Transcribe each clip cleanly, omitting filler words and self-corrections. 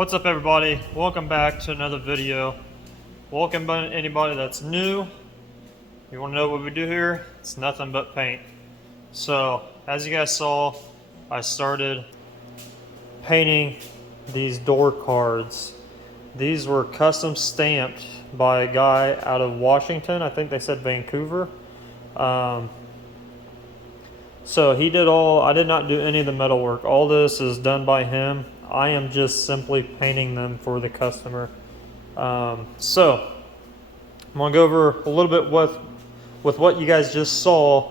What's up, everybody? Welcome back to another video. Welcome to anybody that's new. You want to know what we do here? It's nothing but paint. So as you guys saw, I started painting these door cards. These were custom stamped by a guy out of Washington. I think they said Vancouver. So he did I did not do any of the metal work. All this is done by him. I am just simply painting them for the customer. So I'm gonna go over a little bit with what you guys just saw.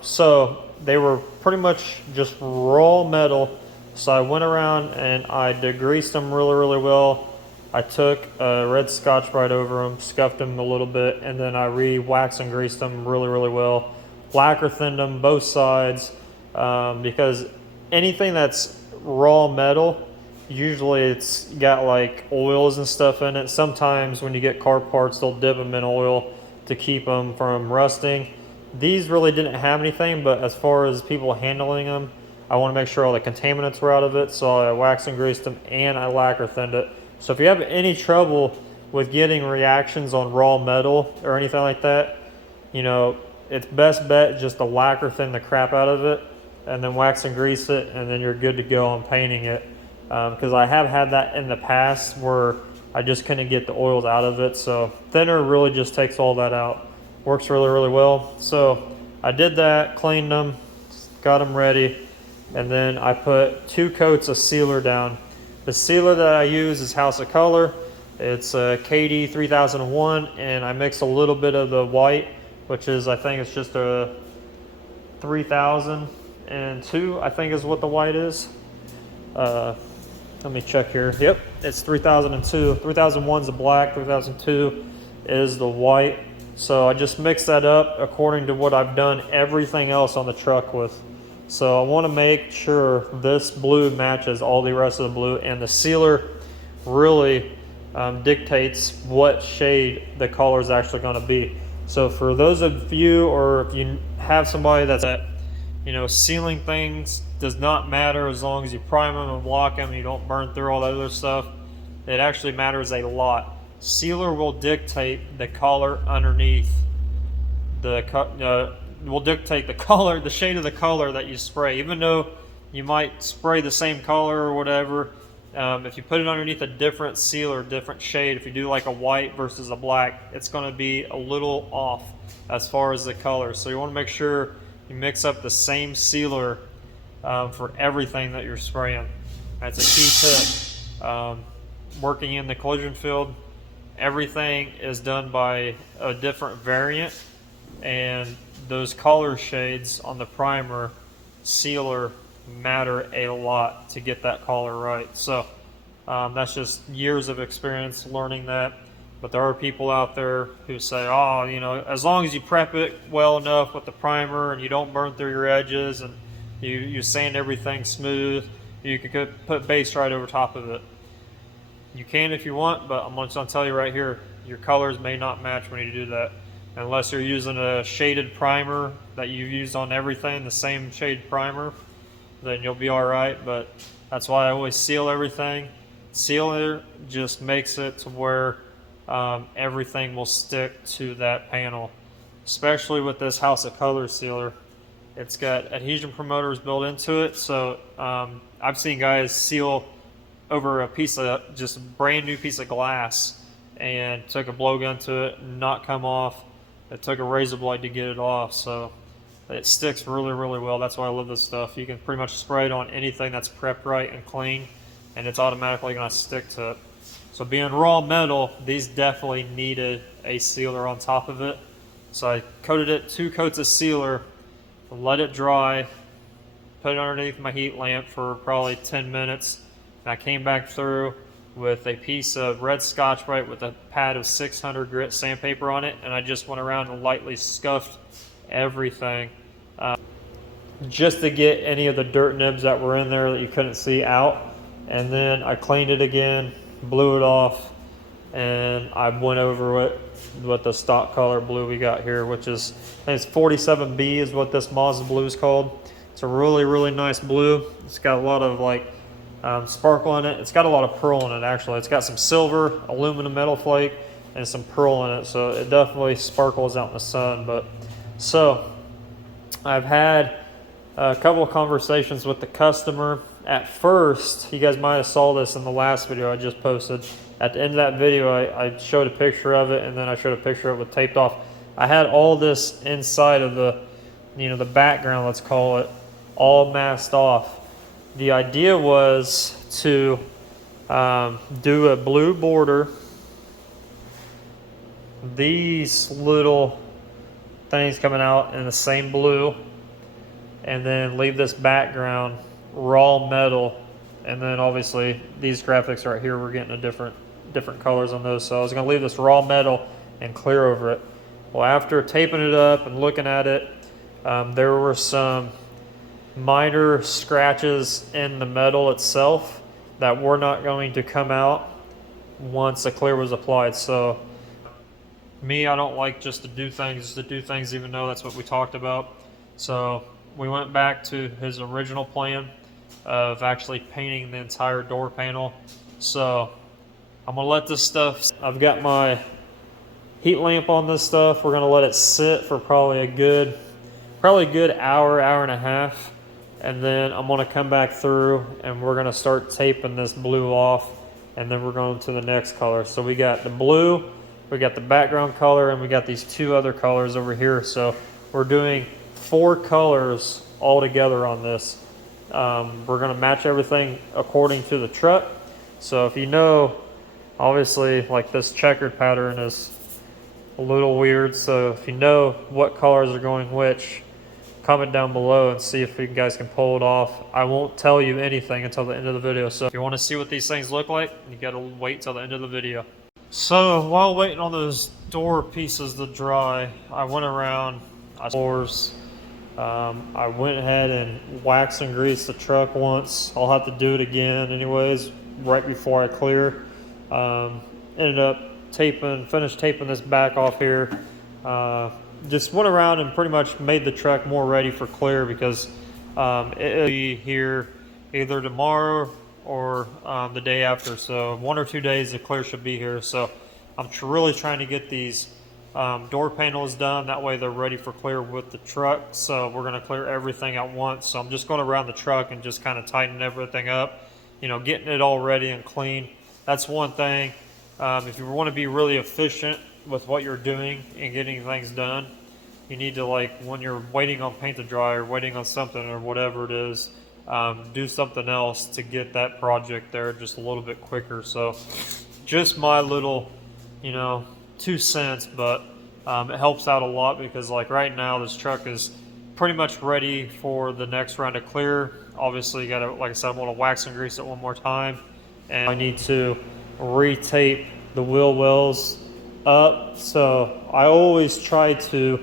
So they were pretty much just raw metal. So I went around and I degreased them really well. I took a red Scotch-Brite over them, scuffed them a little bit, and then I re-waxed and greased them really well. Lacquer thinned them both sides, because anything that's raw metal, usually it's got like oils and stuff in it. Sometimes when you get car parts, they'll dip them in oil to keep them from rusting. These really didn't have anything, but as far as people handling them, I want to make sure all the contaminants were out of it, so I waxed and greased them and I lacquer thinned it. So if you have any trouble with getting reactions on raw metal or anything like that, you know, it's best bet just to lacquer thin the crap out of it and then wax and grease it, and then you're good to go on painting it. Because I have had that in the past where I just couldn't get the oils out of it. So thinner really just takes all that out. Works really well. So I did that, cleaned them, got them ready, and then I put 2 coats of sealer down. The sealer that I use is House of Color. It's a KD 3001, and I mix a little bit of the white, which is, I think it's just a 3002, I think is what the white is. Let me check here. Yep, it's 3002. 3001 is the black, 3002 is the white. So I just mix that up according to what I've done everything else on the truck with. So I want to make sure this blue matches all the rest of the blue, and the sealer really dictates what shade the color is actually going to be. So for those of you, or if you have somebody that's sealing things does not matter as long as you prime them and block them and you don't burn through all that other stuff. It actually matters a lot. Sealer will dictate the color underneath. Will dictate the color, the shade of the color that you spray. Even though you might spray the same color or whatever, if you put it underneath a different sealer, different shade, if you do like a white versus a black, it's going to be a little off as far as the color. So you want to make sure you mix up the same sealer for everything that you're spraying. That's a key tip. Working in the collision field, everything is done by a different variant, and those color shades on the primer sealer matter a lot to get that color right. So that's just years of experience learning that. But there are people out there who say, oh, as long as you prep it well enough with the primer and you don't burn through your edges and you sand everything smooth, you can put base right over top of it. You can if you want, but I'm just going to tell you right here, your colors may not match when you do that. Unless you're using a shaded primer that you've used on everything, the same shade primer, then you'll be all right. But that's why I always seal everything. Sealer just makes it to where everything will stick to that panel, especially with this House of Color sealer. It's got adhesion promoters built into it. So I've seen guys seal over a piece of just a brand new piece of glass and took a blowgun to it and not come off. It took a razor blade to get it off. So it sticks really well. That's why I love this stuff. You can pretty much spray it on anything that's prepped right and clean, and it's automatically going to stick to it. So being raw metal, these definitely needed a sealer on top of it. So I coated it 2 coats of sealer, let it dry, put it underneath my heat lamp for probably 10 minutes. And I came back through with a piece of red Scotch-Brite with a pad of 600 grit sandpaper on it, and I just went around and lightly scuffed everything just to get any of the dirt nibs that were in there that you couldn't see out. And then I cleaned it again, blew it off, and I went over it with the stock color blue we got here, which is, I think it's 47B is what this Mazda blue is called. It's a really nice blue. It's got a lot of like sparkle in it. It's got a lot of pearl in it, actually. It's got some silver, aluminum metal flake, and some pearl in it, so it definitely sparkles out in the sun. But so I've had a couple of conversations with the customer. At first, you guys might have saw this in the last video I just posted. At the end of that video, I showed a picture of it, and then I showed a picture of it taped off. I had all this inside of the, the background, let's call it, all masked off. The idea was to do a blue border. These little things coming out in the same blue, and then leave this background raw metal, and then obviously these graphics right here, we're getting a different colors on those. So I was going to leave this raw metal and clear over it. Well, after taping it up and looking at it, there were some minor scratches in the metal itself that were not going to come out once the clear was applied. So me, I don't like just to do things even though that's what we talked about. So we went back to his original plan of actually painting the entire door panel. So I'm gonna let this stuff, I've got my heat lamp on this stuff. We're gonna let it sit for probably a good hour and a half. And then I'm gonna come back through and we're gonna start taping this blue off, and then we're going to the next color. So we got the blue, we got the background color, and we got these two other colors over here. So we're doing 4 colors all together on this. We're gonna match everything according to the truck. So if you know, obviously like this checkered pattern is a little weird. So if you know what colors are going which, comment down below and see if you guys can pull it off. I won't tell you anything until the end of the video. So if you want to see what these things look like, you got to wait till the end of the video. So while waiting on those door pieces to dry, I went around floors. I went ahead and waxed and greased the truck once. I'll have to do it again anyways right before I clear. Ended up finished taping this back off here. Just went around and pretty much made the truck more ready for clear, because it'll be here either tomorrow or the day after. So 1 or 2 days the clear should be here. So I'm really trying to get these door panels done. That way they're ready for clear with the truck. So we're going to clear everything at once. So I'm just going around the truck and just kind of tighten everything up, getting it all ready and clean. That's one thing. If you want to be really efficient with what you're doing and getting things done, you need to, like, when you're waiting on paint to dry or waiting on something or whatever it is, do something else to get that project there just a little bit quicker. So just my little 2 cents, but it helps out a lot, because like right now this truck is pretty much ready for the next round of clear. Obviously you gotta, like I said, I want to wax and grease it one more time, and I need to re-tape the wheel wells up. So I always try to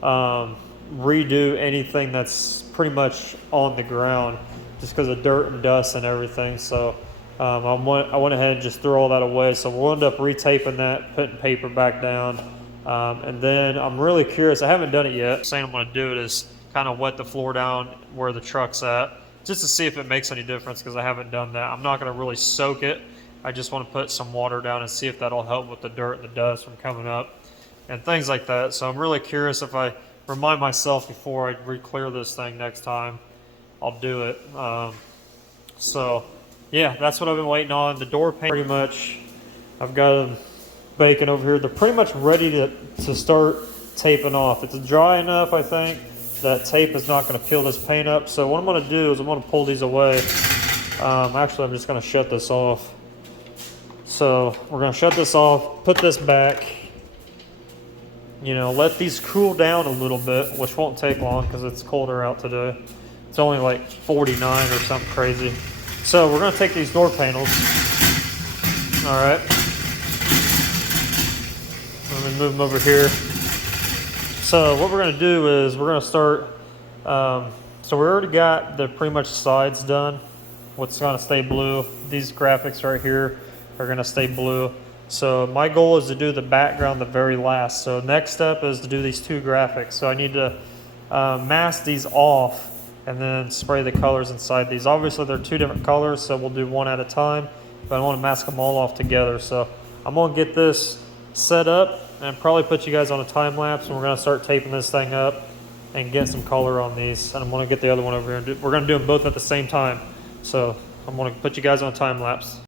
redo anything that's pretty much on the ground, just because of dirt and dust and everything. So I went ahead and just threw all that away. So we'll end up retaping that, putting paper back down, and then I'm really curious, I haven't done it yet. Saying I'm going to do it is kind of wet the floor down where the truck's at, just to see if it makes any difference, because I haven't done that. I'm not going to really soak it. I just want to put some water down and see if that'll help with the dirt and the dust from coming up and things like that. So I'm really curious. If I remind myself before I re-clear this thing next time, I'll do it. So yeah, that's what I've been waiting on. The door paint, pretty much, I've got them baking over here. They're pretty much ready to start taping off. It's dry enough, I think, that tape is not going to peel this paint up. So what I'm going to do is I'm going to pull these away. Actually, I'm just going to shut this off. So we're going to shut this off, put this back, let these cool down a little bit, which won't take long because it's colder out today. It's only like 49 or something crazy. So we're going to take these door panels. All right. Let me move them over here. So what we're going to do is we're going to start, so we already got the pretty much sides done. What's going to stay blue. These graphics right here are going to stay blue. So my goal is to do the background the very last. So next step is to do these 2 graphics. So I need to mask these off, and then spray the colors inside these. Obviously they're two different colors, so we'll do one at a time, but I want to mask them all off together. So I'm going to get this set up and probably put you guys on a time lapse, and we're going to start taping this thing up and get some color on these. And I'm going to get the other one over here, and we're going to do them both at the same time. So I'm going to put you guys on a time lapse.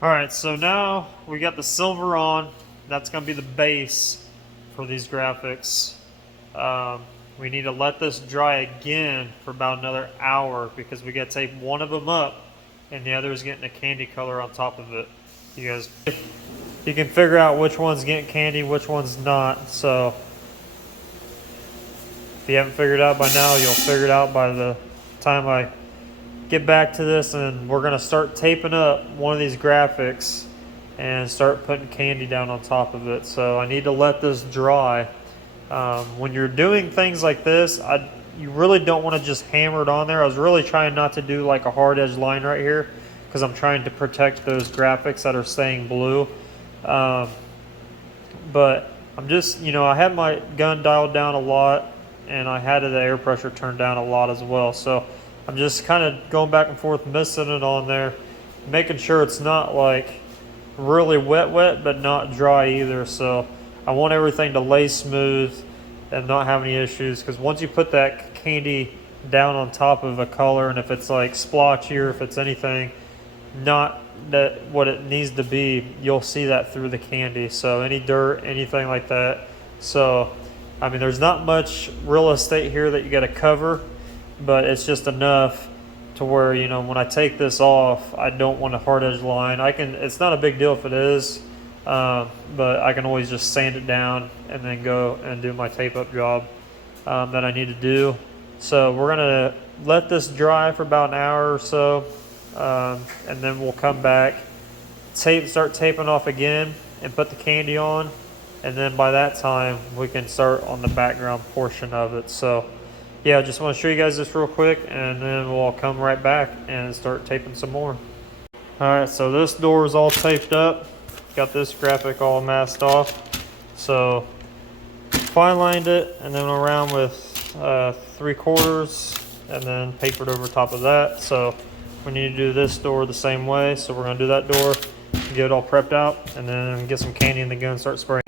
All right, so now we got the silver on. That's going to be the base for these graphics. We need to let this dry again for about another hour because we got to tape one of them up and the other is getting a candy color on top of it. You can figure out which one's getting candy, which one's not. So if you haven't figured it out by now, you'll figure it out by the time I get back to this, and we're going to start taping up one of these graphics and start putting candy down on top of it. So I need to let this dry. When you're doing things like this, you really don't want to just hammer it on there. I was really trying not to do like a hard edge line right here because I'm trying to protect those graphics that are staying blue. But I'm just, I had my gun dialed down a lot, and I had the air pressure turned down a lot as well. So I'm just kind of going back and forth, missing it on there, making sure it's not like really wet, but not dry either. So I want everything to lay smooth and not have any issues, because once you put that candy down on top of a color, and if it's like splotchy or if it's anything not that what it needs to be, you'll see that through the candy. So any dirt, anything like that. So I mean, there's not much real estate here that you got to cover, but it's just enough to where, when I take this off, I don't want a hard edge line. It's not a big deal if it is, but I can always just sand it down and then go and do my tape up job that I need to do. So we're gonna let this dry for about an hour or so, and then we'll come back, start taping off again and put the candy on. And then by that time, we can start on the background portion of it. So yeah, I just want to show you guys this real quick, and then we'll come right back and start taping some more. All right, so this door is all taped up. Got this graphic all masked off. So fine lined it and then around with 3/4 and then papered over top of that. So we need to do this door the same way. So we're gonna do that door, get it all prepped out, and then get some candy in the gun and start spraying.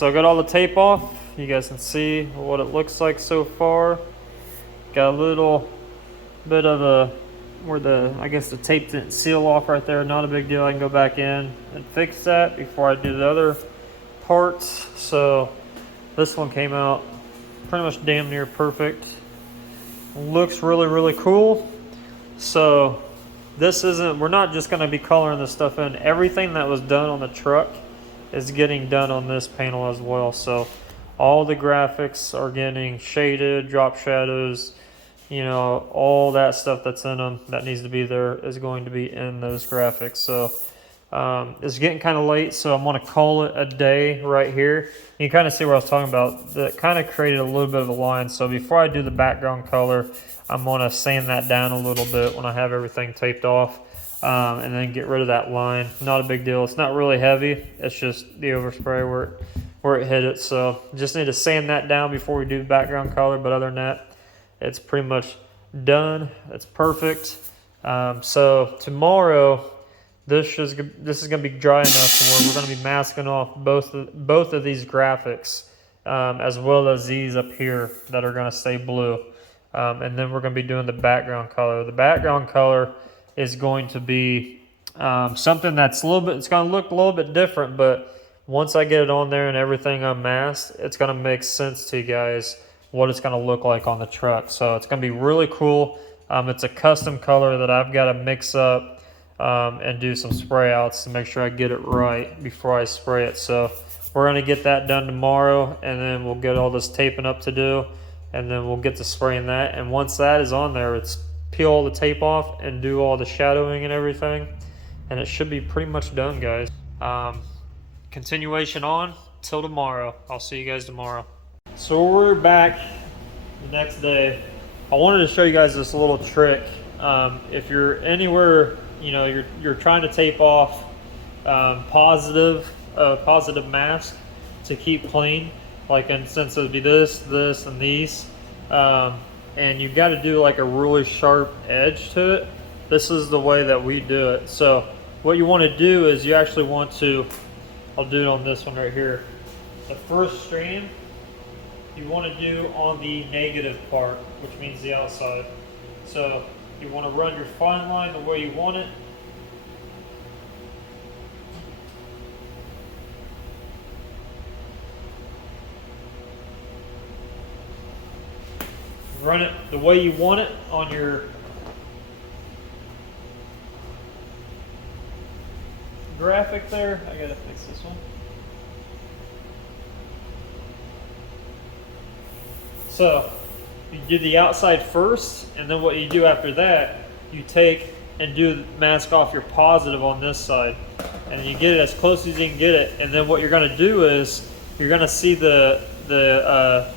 so I got all the tape off. You guys can see what it looks like so far. Got a little bit of a, where the, I guess the tape didn't seal off right there. Not a big deal. I can go back in and fix that before I do the other parts. So this one came out pretty much damn near perfect. Looks really, really cool. So this isn't, we're not just going to be coloring this stuff in. Everything that was done on the truck is getting done on this panel as well. So all the graphics are getting shaded, drop shadows, you know, all that stuff that's in them that needs to be there is going to be in those graphics. So it's getting kind of late, so I'm going to call it a day right here. You can kind of see what I was talking about. That kind of created a little bit of a line. So before I do the background color, I'm going to sand that down a little bit when I have everything taped off, and then get rid of that line. Not a big deal. It's not really heavy. It's just the overspray where it hit it. So just need to sand that down before we do the background color. But other than that, it's pretty much done. It's perfect. So tomorrow, this is going to be dry enough to where we're going to be masking off both of these graphics, as well as these up here that are going to stay blue. And then we're going to be doing the background color. The background color is going to be something that's a little bit, it's going to look a little bit different, but once I get it on there and everything unmasked, it's going to make sense to you guys what it's going to look like on the truck. So it's going to be really cool. It's a custom color that I've got to mix up and do some spray outs to make sure I get it right before I spray it. So we're going to get that done tomorrow, and then we'll get all this taping up to do, and then we'll get to spraying that. And once that is on there, it's peel all the tape off and do all the shadowing and everything, and it should be pretty much done, guys. Continuation on till tomorrow. I'll see you guys tomorrow. So we're back the next day. I wanted to show you guys this little trick. If you're anywhere, you know, you're trying to tape off positive mask to keep clean, like in sense it would be this, and these, and you've got to do like a really sharp edge to it. This is the way that we do it. So what you want to do is you actually want to, I'll do it on this one right here. The first strand you want to do on the negative part, which means the outside. So you want to run your fine line the way you want it. Run it the way you want it on your graphic there. I gotta fix this one. So you do the outside first, and then what you do after that, you take and do mask off your positive on this side, and you get it as close as you can get it. And then what you're going to do is you're going to see the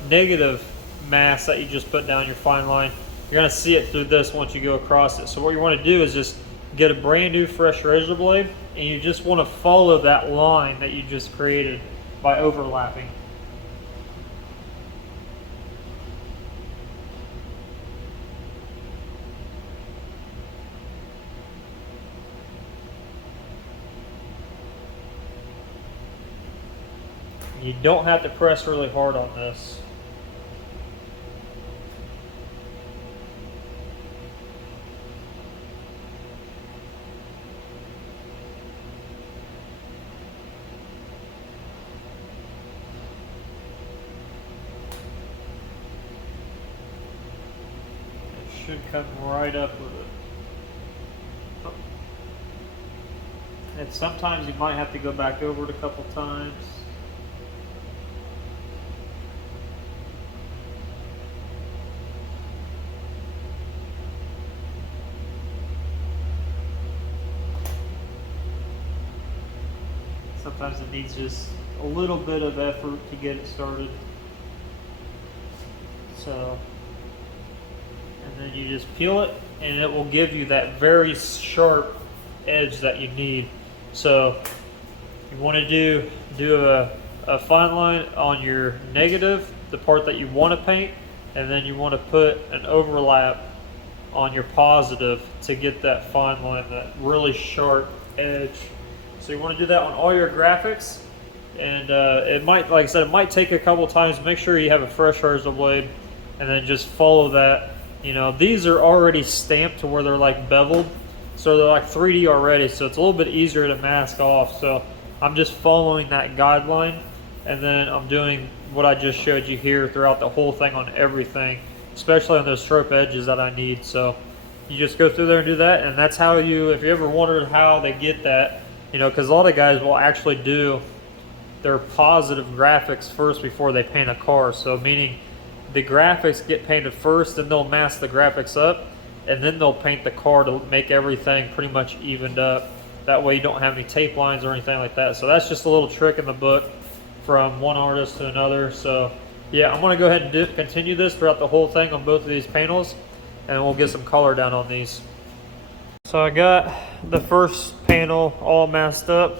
negative mask that you just put down your fine line. You're going to see it through this once you go across it. So what you want to do is just get a brand new fresh razor blade, and you just want to follow that line that you just created by overlapping. You don't have to press really hard on this. It should come right up with it. And sometimes you might have to go back over it a couple times. Sometimes it needs just a little bit of effort to get it started. So, and then you just peel it, and it will give you that very sharp edge that you need. So you want to do a fine line on your negative, the part that you want to paint, and then you want to put an overlap on your positive to get that fine line, that really sharp edge. So you want to do that on all your graphics, And it might, like I said, it might take a couple times. Make sure you have a fresh razor blade, and then just follow that. You know, these are already stamped to where they're like beveled, so they're like 3D already, so it's a little bit easier to mask off. So I'm just following that guideline, and then I'm doing what I just showed you here throughout the whole thing on everything, especially on those stroke edges that I need. So you just go through there and do that, and that's how you, if you ever wondered how they get that, you know, because a lot of guys will actually do their positive graphics first before they paint a car. So meaning the graphics get painted first, then they'll mask the graphics up, and then they'll paint the car to make everything pretty much evened up. That way you don't have any tape lines or anything like that. So that's just a little trick in the book from one artist to another. So yeah, I'm gonna go ahead and continue this throughout the whole thing on both of these panels, and we'll get some color down on these. So I got the first panel all masked up.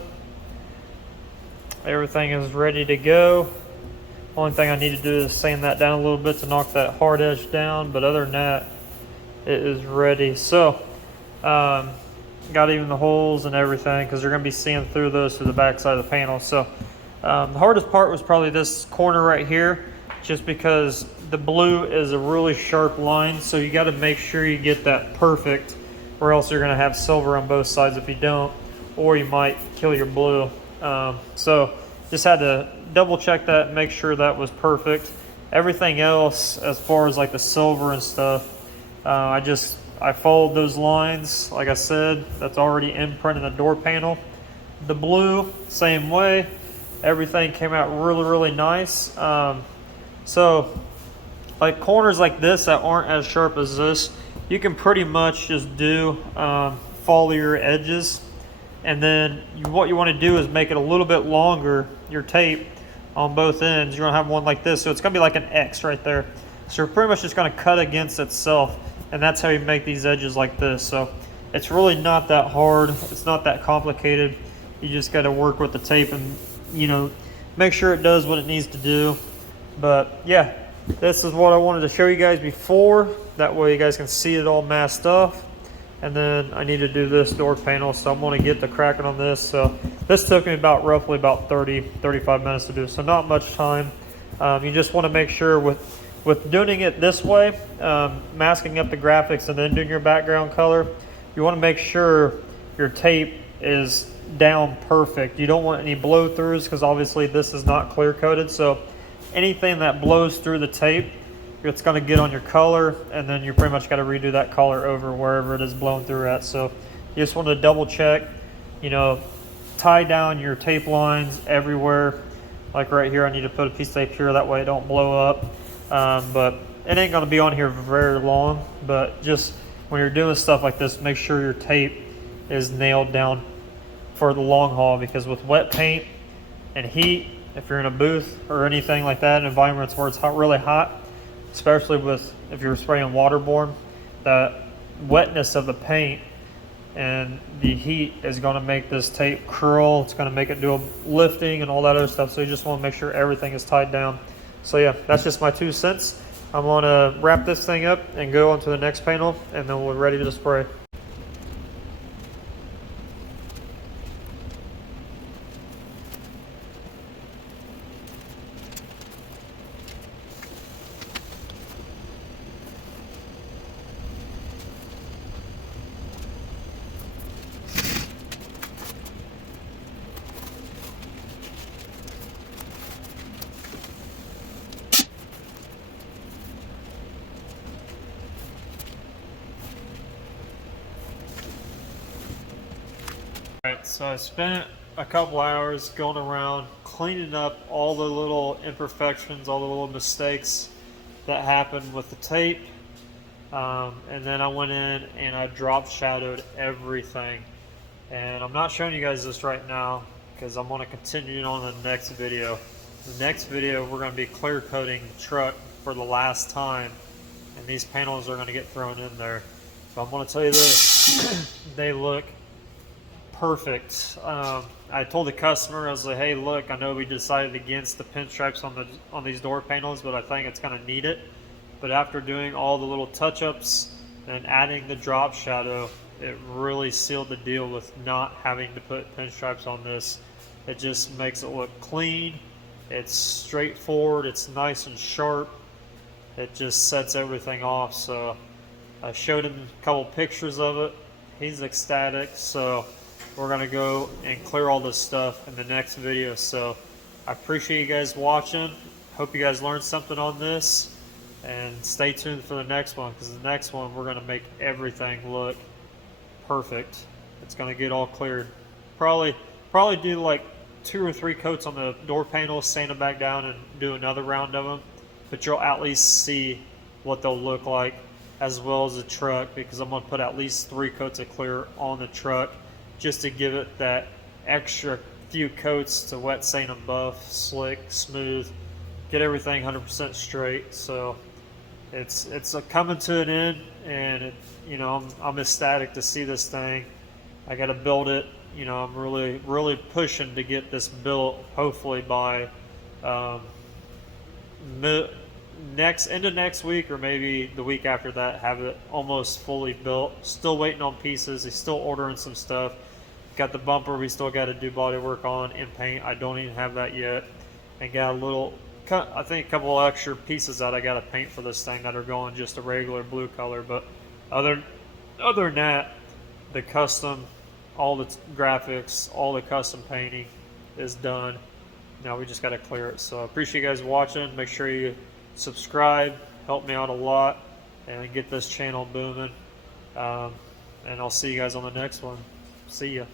Everything is ready to go. Only thing I need to do is sand that down a little bit to knock that hard edge down, but other than that, it is ready. So, got even the holes and everything, because they're going to be seeing through those to the back side of the panel. So, the hardest part was probably this corner right here, just because the blue is a really sharp line, so you got to make sure you get that perfect, or else you're going to have silver on both sides if you don't, or you might kill your blue. So just had to double check that and make sure that was perfect. Everything else, as far as like the silver and stuff, I followed those lines. Like I said, that's already imprinted in the door panel. The blue, same way. Everything came out really, really nice. So like corners like this that aren't as sharp as this, you can pretty much just do follow your edges. And then what you want to do is make it a little bit longer, your tape on both ends. You're going to have one like this, so it's going to be like an X right there. So you're pretty much just going to cut against itself, and that's how you make these edges like this. So it's really not that hard. It's not that complicated. You just got to work with the tape and, you know, make sure it does what it needs to do. But yeah, this is what I wanted to show you guys before. That way you guys can see it all masked up. And then I need to do this door panel, so I'm going to get to cracking on this. So this took me roughly about 35 minutes to do, so not much time. You just want to make sure with doing it this way, masking up the graphics and then doing your background color, you want to make sure your tape is down perfect. You don't want any blow throughs, because obviously this is not clear coated, so anything that blows through the tape, it's going to get on your color, and then you pretty much got to redo that color over wherever it is blown through at. So you just want to double check, you know, tie down your tape lines everywhere. Like right here, I need to put a piece of tape here, that way it don't blow up. But it ain't going to be on here very long, but just when you're doing stuff like this, make sure your tape is nailed down for the long haul, because with wet paint and heat, if you're in a booth or anything like that, in environments where it's really hot, especially if you're spraying waterborne, the wetness of the paint and the heat is going to make this tape curl. It's going to make it do a lifting and all that other stuff. So you just want to make sure everything is tied down. So yeah, that's just my 2 cents. I'm going to wrap this thing up and go on to the next panel, and then we're ready to spray. Alright, so I spent a couple hours going around cleaning up all the little imperfections, all the little mistakes that happened with the tape. And then I went in and I drop shadowed everything. And I'm not showing you guys this right now because I'm going to continue on the next video. The next video we're going to be clear coating the truck for the last time, and these panels are going to get thrown in there. So I'm going to tell you this, they look perfect. I told the customer, I was like, hey look, I know we decided against the pinstripes on these door panels, but I think it's going to need it. But after doing all the little touch-ups and adding the drop shadow, it really sealed the deal with not having to put pinstripes on this. It just makes it look clean. It's straightforward. It's nice and sharp. It just sets everything off. So I showed him a couple pictures of it. He's ecstatic. So we're gonna go and clear all this stuff in the next video. So I appreciate you guys watching. Hope you guys learned something on this, and stay tuned for the next one, because the next one we're gonna make everything look perfect. It's gonna get all cleared. Probably do like 2 or 3 coats on the door panels, sand them back down, and do another round of them. But you'll at least see what they'll look like, as well as the truck, because I'm gonna put at least 3 coats of clear on the truck, just to give it that extra few coats to wet sand them buff, slick, smooth, get everything 100% straight. So it's coming to an end, and I'm ecstatic to see this thing. I got to build it. I'm really pushing to get this built, hopefully by end of next week, or maybe the week after that, have it almost fully built. Still waiting on pieces. He's still ordering some stuff. Got the bumper we still got to do body work on and paint. I don't even have that yet. And got I think a couple extra pieces that I got to paint for this thing that are going just a regular blue color. But other than that, the custom, all the graphics, all the custom painting is done. Now we just got to clear it. So I appreciate you guys watching. Make sure you subscribe, help me out a lot, and get this channel booming. And I'll see you guys on the next one. See ya.